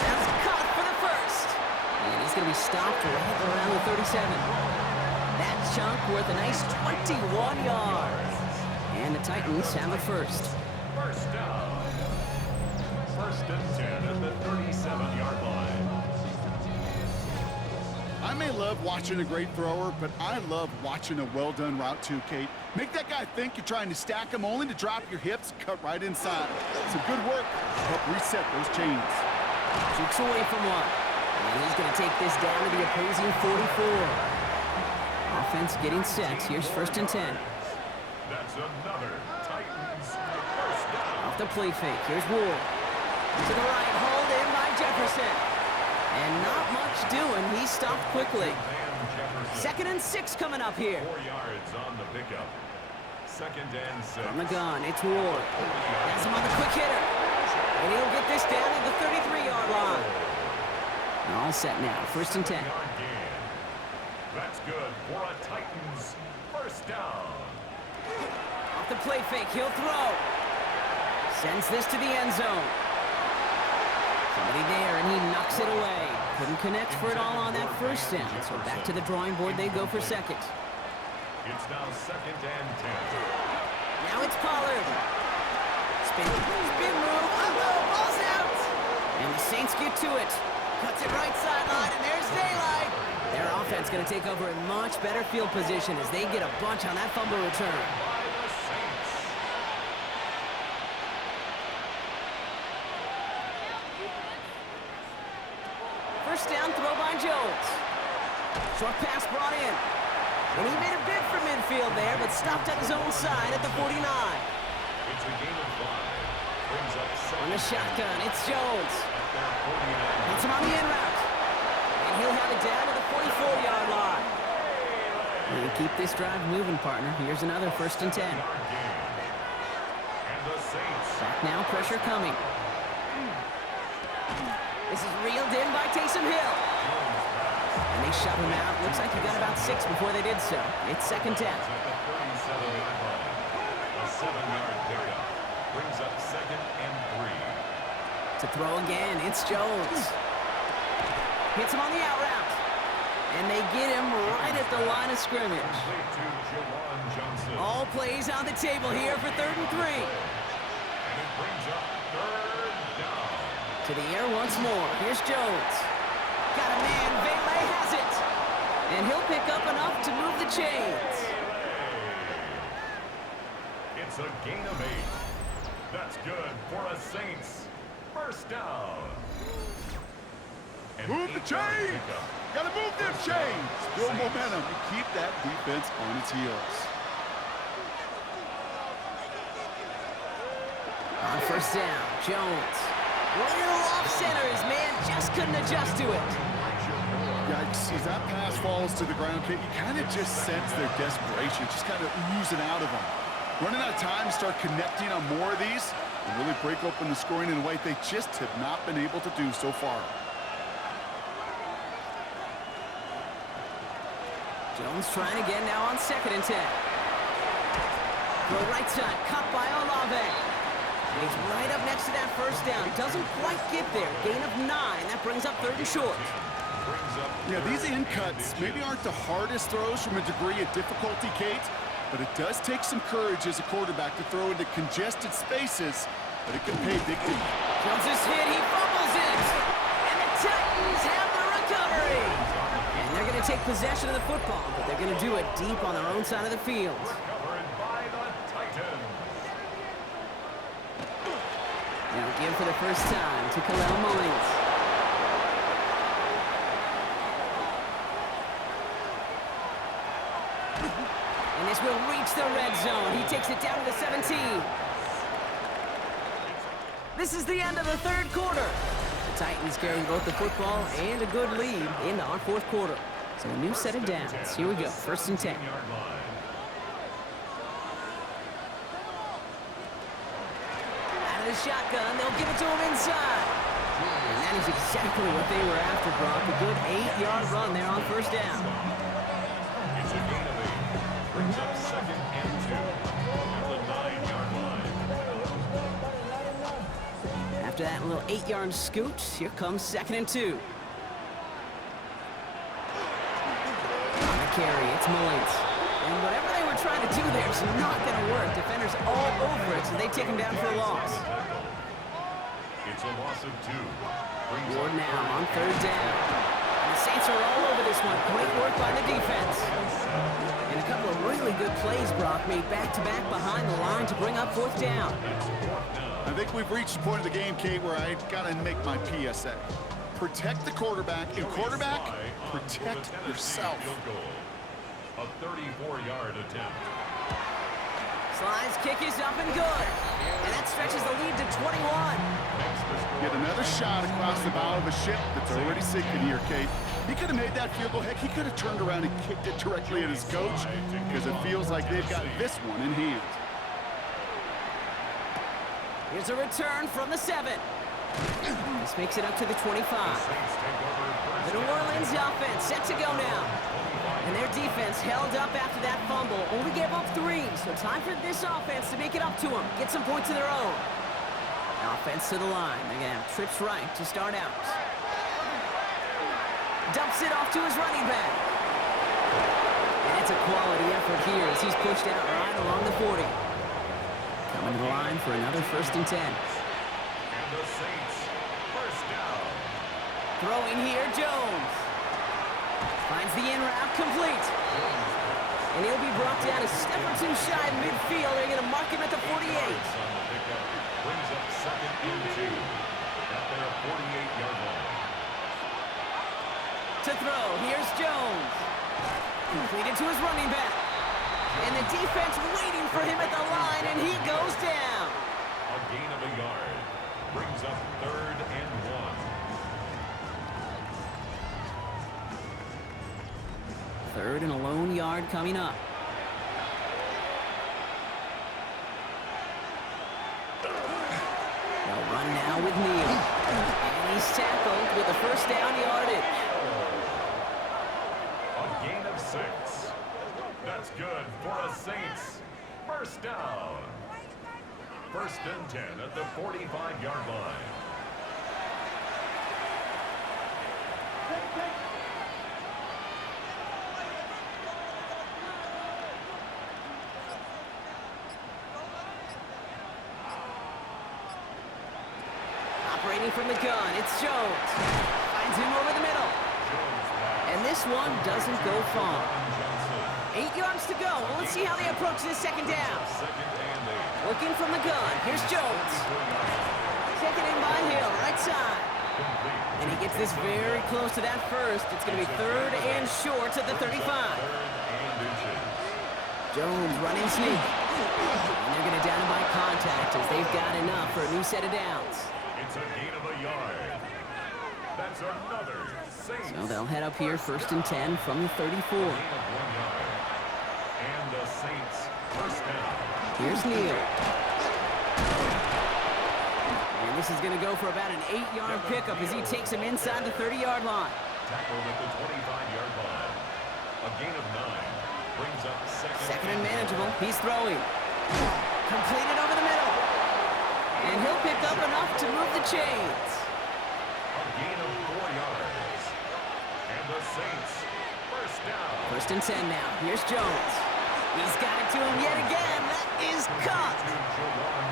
That's caught for the 1st. And he's going to be stopped right around the 37. That chunk worth a nice 21 yards. And the Titans have a 1st. 1st down. 1st and 10 at the 37-yard line. I may love watching a great thrower, but I love watching a well-done route too, Kate. Make that guy think you're trying to stack him only to drop your hips, cut right inside. Some good work to help reset those chains. Jukes away from one. And he's going to take this down to the opposing 44. Offense getting set. Here's 1st and 10. That's another Titans 1st down. Off the play fake. Here's Ward. To the right. Hauled in by Jefferson. And not much doing. He stopped quickly. Van Jefferson. 2nd and 6 coming up here. 4 yards on the pickup. 2nd and 6. From the gun, it's Ward. Has him on the quick hitter. And he'll get this down at the 33-yard line. All set now. 1st and 10. Yard gain. That's good for a Titans 1st down. Off the play fake. He'll throw. Sends this to the end zone. Somebody there, and he knocks it away. Couldn't connect for it all on that 1st down. So back to the drawing board they go for 2nd. It's now 2nd and 10. Now it's Pollard. Spin move. Oh, no, ball's out. And the Saints get to it. Cuts it right sideline, and there's daylight. Their offense going to take over in much better field position as they get a bunch on that fumble return. First down, throw by Jones. Short pass brought in. And he made a bid for midfield there, but stopped at his own side at the 49. It's a game of 5. Brings up On the shotgun, it's Jones. at their 49. Puts him on the in route. And he'll have it down to the 44-yard line. You keep this drive moving, partner. Here's another 1st and 10. And the Saints Back now, pressure coming. This is reeled in by Taysom Hill. And they shove him out. Looks like he got about 6 before they did so. It's 2nd down. at the 37-yard line. A 7-yard pickup brings up 2nd and 3. To throw again, it's Jones. Hits him on the out route. And they get him right at the line of scrimmage. Complete to Jawan Johnson. All plays on the table here for 3rd and 3. And it brings up 3rd down. To the air once more. Here's Jones. Got a man. Valet has it. And he'll pick up enough to move the chains. It's a gain of 8. That's good for a Saints. First down. An Move the 8-yard chains! pickup. Gotta move them chains! Build momentum and keep that defense on its heels. On 1st down, Jones. Little off center. His man just couldn't adjust to it. Yikes, as that pass falls to the ground, Kate, you kind of just sense their desperation, just kind of oozing out of them. Running out of time to start connecting on more of these and really break open the scoring in a way they just have not been able to do so far. Jones trying again now on 2nd and 10. Throw right side, cut by Olave. And he's right up next to that 1st down. Doesn't quite get there. Gain of 9. That brings up 3rd and short. Yeah, these in cuts maybe aren't the hardest throws from a degree of difficulty, Kate, but it does take some courage as a quarterback to throw into congested spaces, but it can pay big time. Jones is hit. He fumbles it. And the Titans have the recovery. And they're going to take possession of the football, but they're going to do it deep on their own side of the field. Covered by the Titans. Now again for the first time to Khalil Mullins. And this will reach the red zone. He takes it down to the 17. This is the end of the 3rd quarter. The Titans carrying both the football and a good lead into our 4th quarter. So a new set of downs. Here we go, 1st and 10. 10-yard line. Out of the shotgun, they'll give it to him inside. And that is exactly what they were after, Brock. A good 8-yard run there on 1st down. It's a gain of 8. Brings up 2nd and 2 at the 9-yard line. After that little 8-yard scoot, here comes 2nd and 2. On the carry, it's Mullins. And whatever they were trying to do there is not going to work. Defenders all over it, so they take him down for a loss. It's a loss of 2. Brings Ward up now on 3rd down. And the Saints are all over this one. Great work by the defense. And a couple of really good plays, Brock, made back-to-back behind the line to bring up 4th down. I think we've reached the point of the game, Kate, where I got to make my PSA. Protect the quarterback, and quarterback, protect yourself. Field goal. A 34-yard attempt. Slide's kick is up and good. And that stretches the lead to 21. Get another shot across the bow of a ship that's already sinking here, Kate. He could have made that field goal. Heck, he could have turned around and kicked it directly at his coach because it feels like they've got this one in hand. Here's a return from the 7. This makes it up to the 25. The New Orleans offense set to go now. And their defense held up after that fumble. Only gave up 3, so time for this offense to make it up to them. Get some points of their own. Offense to the line. They're going to have trips right to start out. Dumps it off to his running back. And it's a quality effort here as he's pushed out right along the 40. Coming to the line for another 1st and 10. And the Saints, first down. Throwing here, Jones. Finds the in route complete. And he'll be brought down a step or two shy of midfield. They're going to mark him at the 48. Brings up second and 2 at their 48-yard line. To throw, here's Jones. Completed to his running back. And the defense waiting for him at the line, and he goes down. A gain of a yard. Brings up third and 1. Third and a lone yard coming up. They'll run now with Neal. And he's tackled with the first down yardage. A gain of 6. That's good for a Saints. First down. First and 10 at the 45-yard line. Operating from the gun, it's Jones. Finds him over the middle. And this one doesn't go far. 8 yards to go. Well, let's see how they approach this second down. Working from the gun. Here's Jones. Taken in by Hill, right side. And he gets this very close to that first. It's going to be third and short at the 35. Jones running sneak. And they're going to down him by contact as they've got enough for a new set of downs. It's a gain of a yard. That's another Saints. So they'll head up here first and 10 from the 34. Gain of 1 yard. And the Saints first down. Here's Neal. And this is going to go for about an 8-yard pickup as he takes him inside the 30-yard line. Tackled at the 25-yard line. A gain of 9. Brings up Second and manageable. He's throwing. Completed over the middle. And he'll pick up enough to move the chains. A gain of 4 yards. And the Saints first down. First and 10 now. Here's Jones. He's got it to him yet again. That is caught.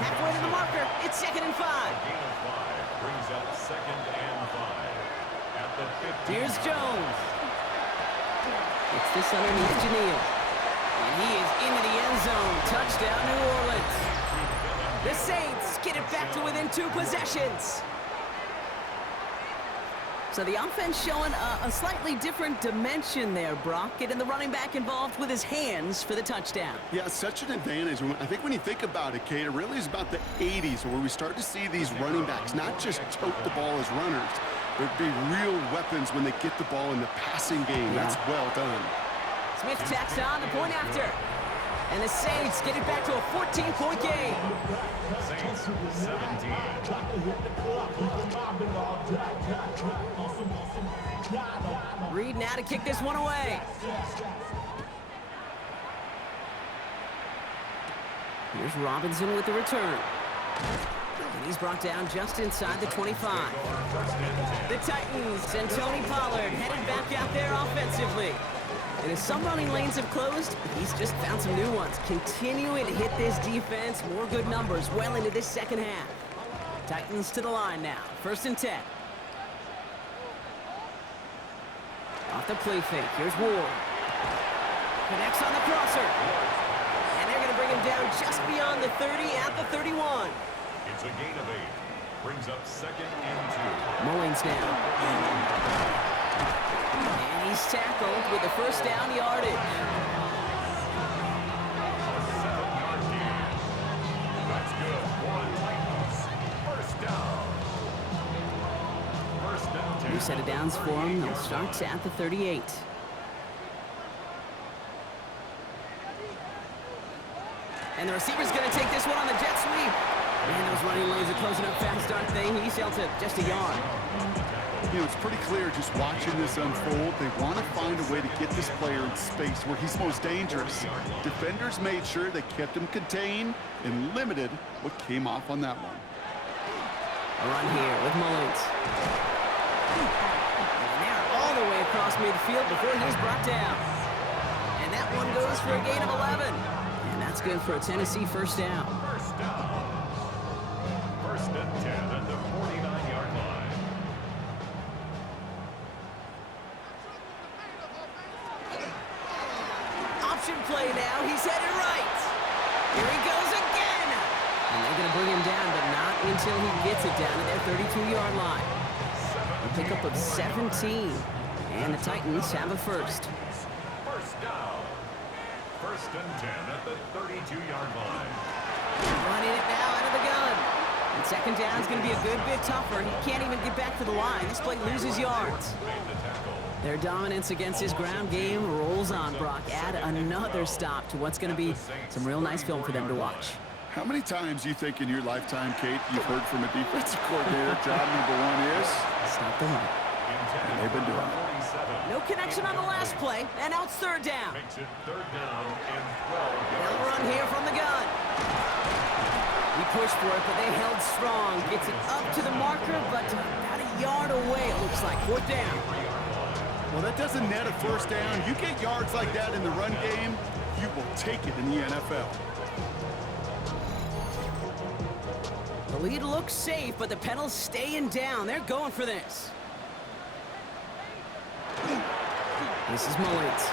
Halfway to the marker. It's second and 5. Gain of 5 brings up second and 5 at the 15. Here's Jones. It's this underneath Janelle. And he is into the end zone. Touchdown, New Orleans. The Saints get it back to within 2 possessions. So the offense showing a slightly different dimension there, Brock. Getting the running back involved with his hands for the touchdown. Yeah, such an advantage. I think when you think about it, Kate, it really is about the 80s where we start to see these running backs not just tote the ball as runners, but be real weapons when they get the ball in the passing game. Yeah. That's well done. Smith tacks on the point after. And the Saints get it back to a 14-point game. Saints 17. Reed now to kick this one away. Here's Robinson with the return. And he's brought down just inside the 25. The Titans and Tony Pollard headed back out there offensively. And as some running lanes have closed, he's just found some new ones. Continuing to hit this defense, more good numbers well into this second half. Titans to the line now, first and 10. Off the play fake, here's Ward. Connects on the crosser. And they're going to bring him down just beyond the 30 at the 31. It's a gain of 8. Brings up second and 2. Mullins now. And he's tackled with the first down yardage. A 7-yard gain. That's good for the Titans. First down. First down 10. New set of downs for him. They'll start at the 38. And the receiver's going to take this one on the jet sweep. Man, those running lanes are closing up fast, aren't they? He's held to just a yard. You know, it's pretty clear just watching this unfold. They want to find a way to get this player in space where he's most dangerous. Defenders made sure they kept him contained and limited what came off on that one. A run here with Mullins. And they're all the way across midfield before he's brought down. And that one goes for a gain of 11. And that's good for a Tennessee first down. First down. First and 10 at the 49-yard line. play now. He's headed right. Here he goes again. And they're going to bring him down, but not until he gets it down to their 32-yard line. A pickup of 17. And the Titans have a first. First down. First and 10 at the 32-yard line. Running it now out of the gun. And second down is going to be a good bit tougher. He can't even get back to the line. This play loses yards. Made the tackle. Their dominance against his ground game rolls on, Brock. Add another stop to what's going to be some real nice film for them to watch. How many times do you think in your lifetime, Kate, you've heard from a defensive coordinator, job number one is? Stop the run. And they've been doing it. No connection on the last play, and now it's third down. Makes it third down and 12 They'll yards. run here from the gun. He pushed for it, but they held strong. Gets it up to the marker, but about a yard away, it looks like. Fourth down. Well, that doesn't net a first down. You get yards like that in the run game, you will take it in the NFL. The lead looks safe, but the pedals staying down. They're going for this. This is Mullins.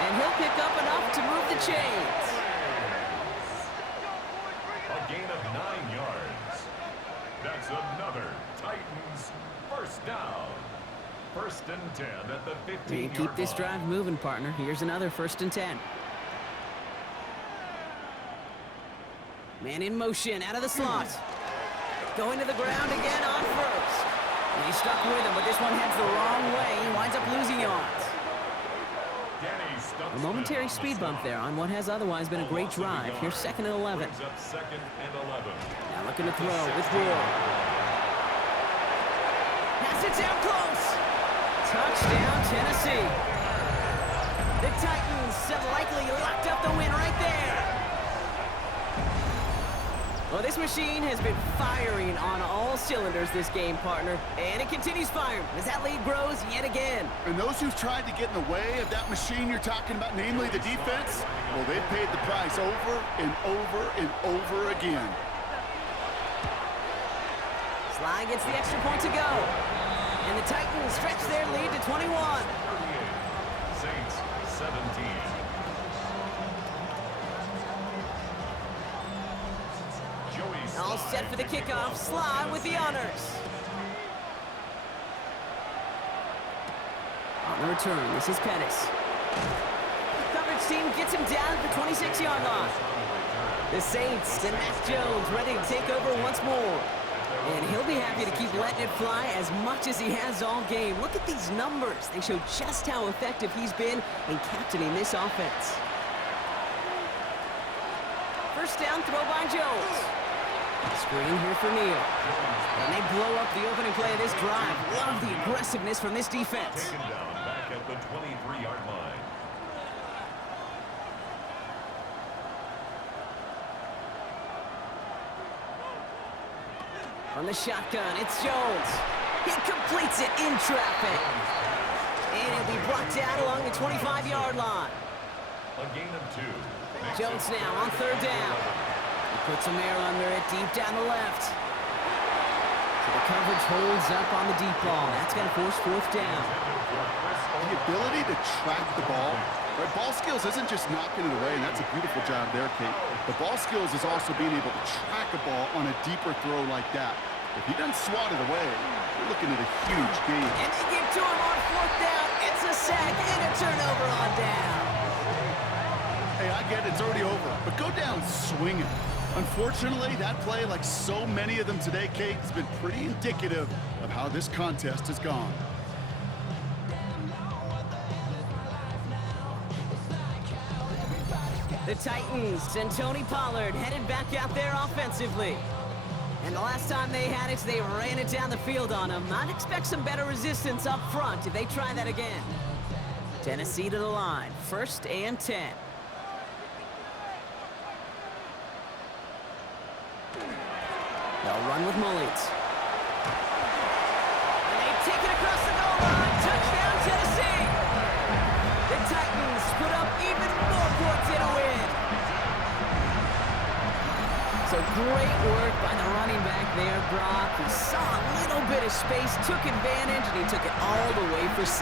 And he'll pick up enough to move the chains. A gain of 9 yards. That's another Titans first down. First and 10 at the 15-yard line. Keep this drive moving, partner. Here's another first and 10. Man in motion, out of the slot. Going to the ground again on first. And he's stuck with him, but this one heads the wrong way. He winds up losing yards. A momentary speed bump there on what has otherwise been a great drive. Here's second and 11. Brings up second and 11. Now looking to throw with Ward. Pass it down close. Touchdown, Tennessee. The Titans have likely locked up the win right there. Well, this machine has been firing on all cylinders this game, partner. And it continues firing as that lead grows yet again. And those who've tried to get in the way of that machine you're talking about, namely the defense, well, they've paid the price over and over and over again. Sly gets the extra point to go. And the Titans stretch their lead to 21. 38. Saints 17. All set for the kickoff. Sly with the honors. On the return, this is Pettis. Coverage team gets him down at the 26-yard line. The Saints and Mac Jones ready to take over once more. And he'll be happy to keep letting it fly as much as he has all game. Look at these numbers. They show just how effective he's been in captaining this offense. First down throw by Jones. Screen here for Neal. And they blow up the opening play of this drive. Love the aggressiveness from this defense. Taken down back at the 23-yard line. From the shotgun, it's Jones. He completes it in traffic. And it'll be brought down along the 25-yard line. A gain of 2. Jones now on third down. He puts some air under it deep down the left. So the coverage holds up on the deep ball. That's going to force fourth down. The ability to track the ball, right? Ball skills isn't just knocking it away, and that's a beautiful job there, Kate. The ball skills is also being able to track a ball on a deeper throw like that. If he doesn't swat it away, we're looking at a huge gain. And they get to him on fourth down. It's a sack and a turnover on down. Hey, I get it, it's already over, but go down swinging. Unfortunately, that play, like so many of them today, Kate, has been pretty indicative of how this contest has gone. The Titans and Tony Pollard headed back out there offensively. And the last time they had it, they ran it down the field on them. I'd expect some better resistance up front if they try that again. Tennessee to the line, first and 10. They'll run with Mullins. And they take it across the goal line. Touchdown, Tennessee. The Titans put up even more points in a win. So So great work by the running back there, Brock. He saw a little bit of space, took advantage, and he took it all the way for 6.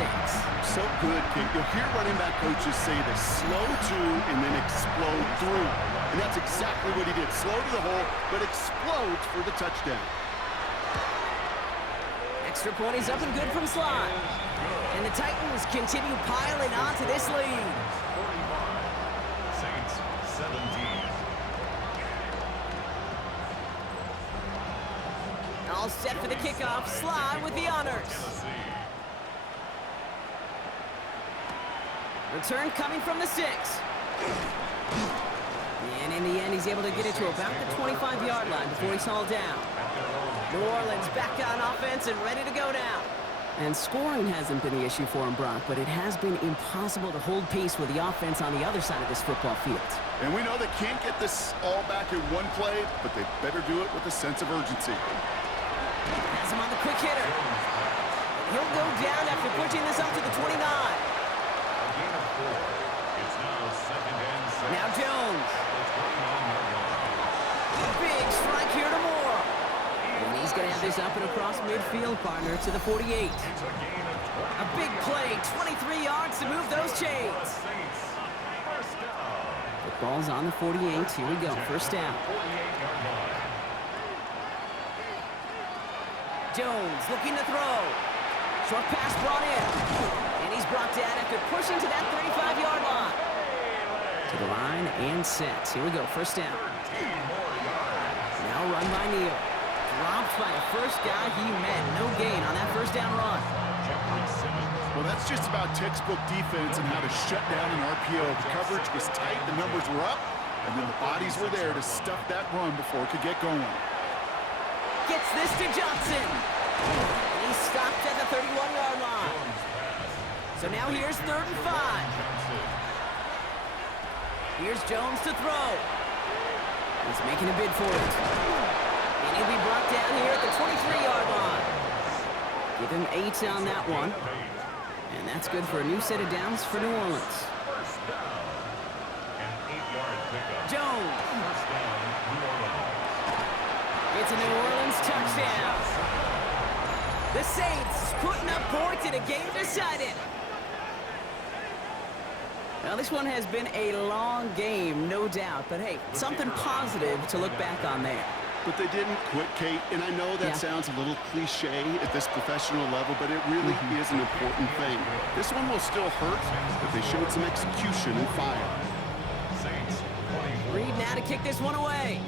So good, Kate. You'll hear running back coaches say they slow to and then explode through. And that's exactly what he did. Slow to the hole, but explodes for the touchdown. Extra point is up and good from Sly. And the Titans continue piling on to this lead. 45. Saints 17. All set for the kickoff. Sly with the honors. Return coming from the 6. And in the end, he's able to get it to about the 25-yard line before he's hauled down. New Orleans back on offense and ready to go now. And scoring hasn't been the issue for him, Brock, but it has been impossible to hold pace with the offense on the other side of this football field. And we know they can't get this all back in one play, but they better do it with a sense of urgency. Has him on the quick hitter. He'll go down after pushing this up to the 29. Now Jones. Big strike here to Moore. And he's going to have this up and across midfield, partner, to the 48. A big play, 23 yards to move those chains. The ball's on the 48. Here we go, first down. Jones looking to throw. Short pass brought in. And he's brought down after pushing to that 35-yard line. To the line and set. Here we go, first down. Now run by Neal. Dropped by the first guy he met. No gain on that first down run. Well, that's just about textbook defense and how to shut down an RPO. The coverage was tight, the numbers were up, and then the bodies were there to stuff that run before it could get going. Gets this to Johnson. And he's stopped at the 31-yard line. So now here's 3rd and 5. Here's Jones to throw. He's making a bid for it. And he'll be brought down here at the 23-yard line. Give him 8 on that one. And that's good for a new set of downs for New Orleans. Jones. It's a New Orleans touchdown. The Saints putting up points in a game decided. Now, this one has been a long game, no doubt. But, hey, something positive to look back on there. But they didn't quit, Kate, and I know that sounds a little cliche at this professional level, but it really is an important thing. This one will still hurt, but they showed some execution and fire. Reed now to kick this one away.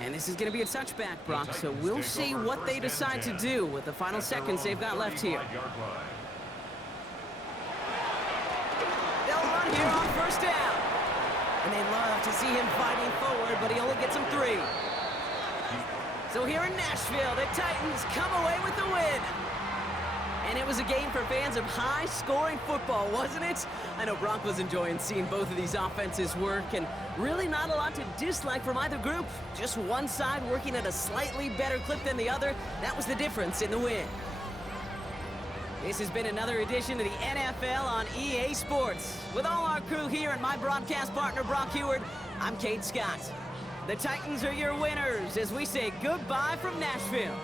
And this is going to be a touchback, Brock, so we'll see what they decide to do with the final seconds they've got left here. They'll run here on first down. And they love to see him fighting forward, but he only gets them 3. So here in Nashville, the Titans come away with the win. And it was a game for fans of high-scoring football, wasn't it? I know Brock was enjoying seeing both of these offenses work, and really not a lot to dislike from either group. Just one side working at a slightly better clip than the other. That was the difference in the win. This has been another edition of the NFL on EA Sports. With all our crew here and my broadcast partner, Brock Huard, I'm Kate Scott. The Titans are your winners as we say goodbye from Nashville.